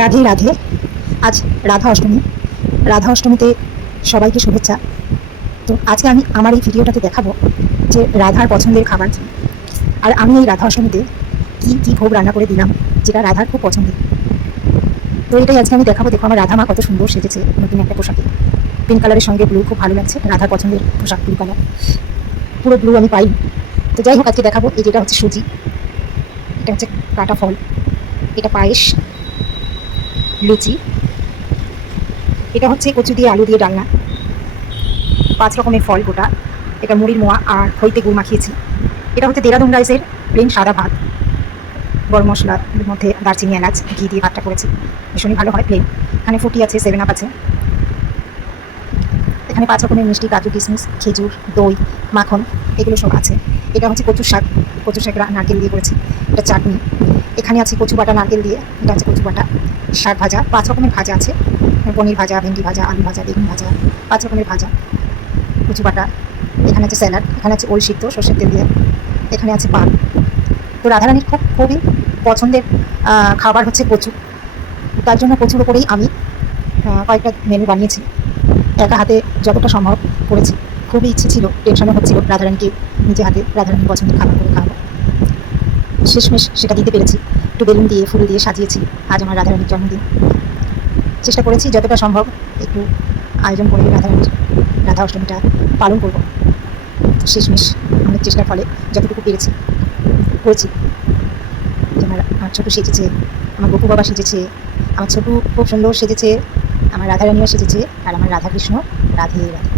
রাধে রাধে। আজ রাধা অষ্টমী। রাধা অষ্টমীতে সবাইকে শুভেচ্ছা। তো আজকে আমি আমার এই ভিডিওটাতে দেখাবো যে রাধার পছন্দের খাবার কী। আর আমি এই রাধা অষ্টমীতে কী কী ভোগ রান্না করে দিলাম, যেটা রাধার খুব পছন্দের। তো এটাই আজকে আমি দেখাবো। দেখো আমার রাধা মা কত সুন্দর সেজেছে নতুন একটা পোশাকে। পিঙ্ক কালারের সঙ্গে ব্লু খুব ভালো লাগছে, রাধার পছন্দের পোশাক ব্লু কালার পুরো ব্লু আমি পাই তো যাই হোক, আজকে দেখাবো। এই যেটা হচ্ছে সুজি, এটা হচ্ছে কাটা ফল, এটা পায়েস। লুচি। এটা হচ্ছে কচু দিয়ে আলু দিয়ে ডালনা। পাঁচ রকমের ফল গোটা। এটা মুড়ির মোয়া আর হইতে গুড় মাখিয়েছি। এটা হচ্ছে দেরাদুন রাইসের প্লেন সাদা ভাত। গরম মশলার মধ্যে দারচিনি এলাচ, ঘি দিয়ে ভাতটা করেছি। ভীষণই ভালো হয় প্লেন। এখানে ফুটি আছে সেভেন আপ আছে। এখানে পাঁচ রকমের মিষ্টি, কাজু কিশমিশ খেজুর, দই, মাখন, এগুলো সব আছে। এটা হচ্ছে কচুর শাক। কচুর শাক নারকেল দিয়ে করেছি। এটা চাটনি। এখানে আছে কচু বাটা, নারকেল দিয়ে। এটা আছে কচু বাটা। শাক ভাজা। পাঁচ রকমের ভাজা আছে। পনির ভাজা, ভেন্ডি ভাজা, আলু ভাজা, বেগুন ভাজা, পাঁচ রকমের ভাজা। কচু বাটা। এখানে আছে স্যালাড। এখানে আছে ওল সিদ্ধ, সর্ষের তেল দিয়ে। এখানে আছে পান। তো রাধারানীর খুব খুবই পছন্দের খাবার হচ্ছে কচু। তার জন্য কচুর ওপরেই আমি কয়েকটা মেনু বানিয়েছি। একা হাতে যতটা সম্ভব করেছি খুবই ইচ্ছে ছিল টেনশনও হচ্ছিল রাধারানীকে নিজে হাতে রাধারানীর পছন্দের খাবার করে খাওয়াবো। শেষমেশ সেটা দিতে পেরেছি। একটু বেলুন দিয়ে, ফুল দিয়ে সাজিয়েছি আজ আমার রাধারানীর জন্মদিন। চেষ্টা করেছি যতটা সম্ভব একটু আয়োজন করে রাধারানীর রাধা অষ্টমীটা পালন করব। শেষমেশ অনেক চেষ্টার ফলে যতটুকু পেরেছি, করেছি। আমার আমার ছোটো সেজেছে, আমার গোপু বাবা সেজেছে, আমার ছোটু খুব সুন্দর সেজেছে আমার রাধারানীও সেজেছে আর আমার রাধাকৃষ্ণ রাধে রাধে।